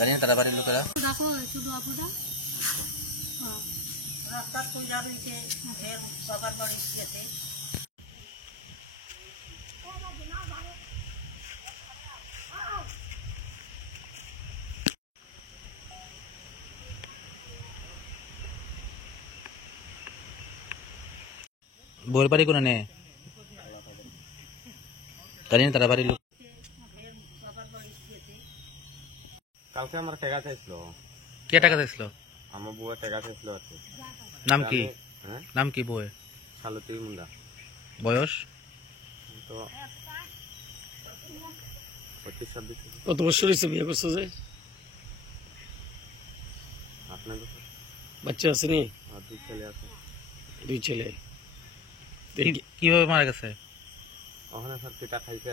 জানি না তারা বাড়ির লোকেরা দেখো শুধু আপুরা রাস্তার কইলা রয়েছে সবার বাড়ি গেছে। বউয়ের বাড়ি কোনো নে জানি না তারা বাড়ির লোক কালকে আমার টাকা চাইছিল। কে টাকা চাইছিল? আমার বউয়ের টাকা চাইছিল আর কি। নাম কি? হ্যাঁ, নাম কি বউয়ের? শালতী মুন্ডা। বয়স? তো 25-26। কত বছর হয়েছে বিয়ে করছো যে? আপনার বাচ্চা আসেনি? আর 2 ছেলে আছে। 2 ছেলে। কিভাবে মারা গেছে? ওখানে স্যার পিঠা খাইছে।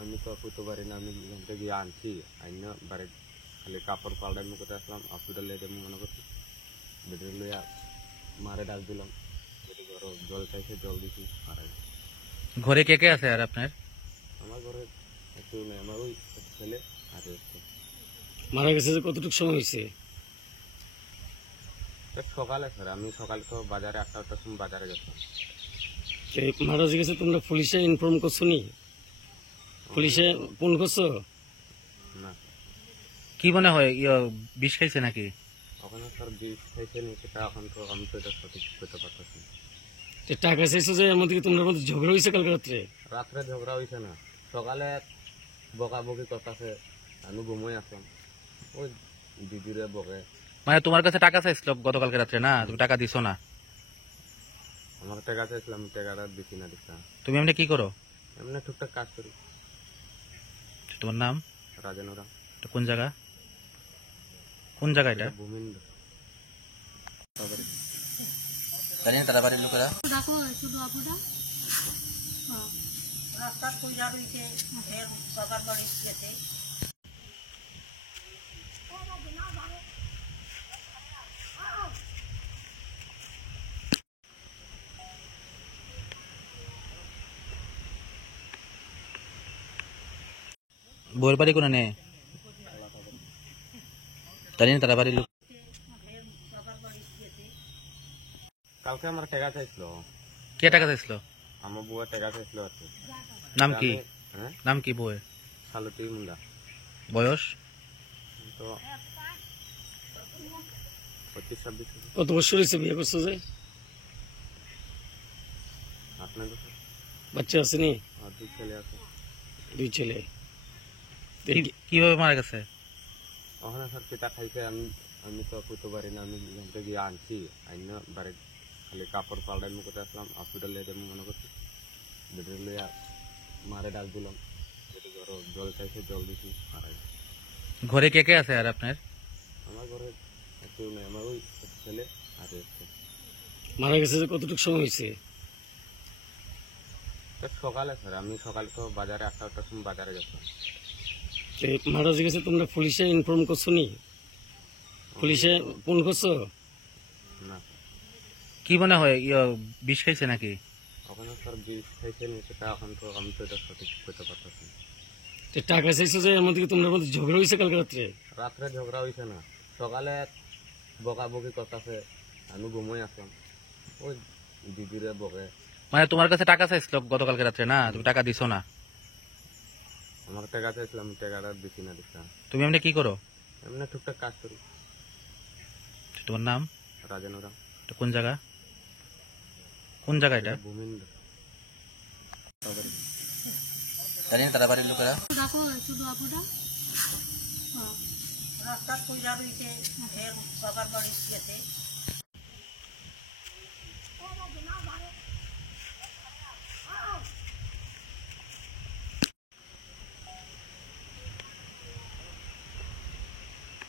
আমি তো করতে পারি না। আমি এখান থেকে আনছি আইনা বাড়ি খালি কাপড় পাল্টাই মুখে আসলাম। হসপিটাল লেগে মনে করছি বেডে লইয়া মারে ডাক দিলাম। জল চাইছে, জল দিছি, মারা গেছে। ঘরে কে কে আছে আর আপনার? আমার ঘরে কেউ নেই, আমার ওই ছেলে আর মারা গেছে যে কতটুকু সময় হয়েছে? সকালে স্যার, আমি সকালে তো বাজারে 8টার সময় বাজারে গেছিলাম। মারা গেছে তোমরা পুলিশে ইনফর্ম করছো নি? পুলিশে ফোন করছো? না, কি মনে হয় বিষ খাইছে নাকি? ওখানে স্যার বিষ খাইছে নি সেটা এখন তো আমি তো এটা সঠিক করতে পারতেছি না। টাকা চাইছো যে এর মধ্যে তোমরা মধ্যে ঝগড়া হয়েছে কালকে রাত্রে? রাত্রে ঝগড়া হয়েছে না, সকালে বকাবকি করতেছে। আমি ঘুমোই আসলাম, ওই দিদিরে বকে। মানে তোমার কাছে টাকা চাইছিল গতকালকে রাত্রে না? তুমি টাকা দিছো না? আমার টাকা চাইছিলাম, টাকাটা দিচ্ছি না। দিচ্ছা তুমি এমনি কি করো? এমনি টুকটাক কাজ করি। তোমার নাম? রাজেনুরা। কোন জায়গা? কোন জায়গা এটা? ভূমিন্দ্র। জানি না তারা বাড়ির লোকেরা দেখো শুধু আপুরা রাস্তার কইলা রয়েছে সবার বাড়ি গেছে। বউয়ের বাড়ি কোনো নে জানি না তারা বাড়ির লোক কালকে আমার টাকা চাইছিল। কে টাকা চাইছিল? আমার বউয়ের টাকা চাইছিল আর কি। নাম কি? হ্যাঁ, নাম কি বউয়ের? শালতী মুন্ডা। বয়স? তো 25-26। কত বছর হয়েছে বিয়ে করছো যে? আপনার বাচ্চা আসেনি? আর 2 ছেলে আছে। 2 ছেলে। কিভাবে মারা গেছে? ওখানে স্যার পিঠা খাইছে। আমি তো করতে পারি না। আমি এখান থেকে আনছি আইনা বাড়ি খালি কাপড় পাল্টাই মুখে আসলাম। হসপিটাল লেগে মনে করছি বেডে লইয়া মারে ডাক দিলাম। জল চাইছে, জল দিছি, মারা গেছে। ঘরে কে কে আছে আর আপনার? আমার ঘরে কেউ নেই, আমার ওই ছেলে আর মারা গেছে যে কতটুকু সময় হয়েছে? সকালে স্যার, আমি সকালে তো বাজারে 8টার সময় বাজারে গেছিলাম। মারা গেছে তোমরা পুলিশে ইনফর্ম করছো নি? পুলিশে ফোন করছো? না, কি মনে হয় বিষ খাইছে নাকি? ওখানে স্যার বিষ খাইছে নি সেটা এখন তো আমি তো এটা সঠিক করতে পারতেছি না। টাকা চাইছো যে এর মধ্যে তোমরা মধ্যে ঝগড়া হয়েছে কালকে রাত্রে? রাত্রে ঝগড়া হয়েছে না, সকালে বকাবকি করতেছে। আমি ঘুমোই আসলাম, ওই দিদিরে বকে। মানে তোমার কাছে টাকা চাইছিল গতকালকে রাত্রে না? তুমি টাকা দিছো না? আমার টাকা চাইছিলাম, টাকাটা দিচ্ছি না। দিচ্ছা তুমি এমনি কি করো? এমনি টুকটাক কাজ করি। তোমার নাম? রাজেনুরা। কোন জায়গা? কোন জায়গা এটা? ভূমিন্দ্র। জানি না তারা বাড়ির লোকেরা দেখো শুধু আপুরা রাস্তার কইলা রয়েছে সবার বাড়ি গেছে।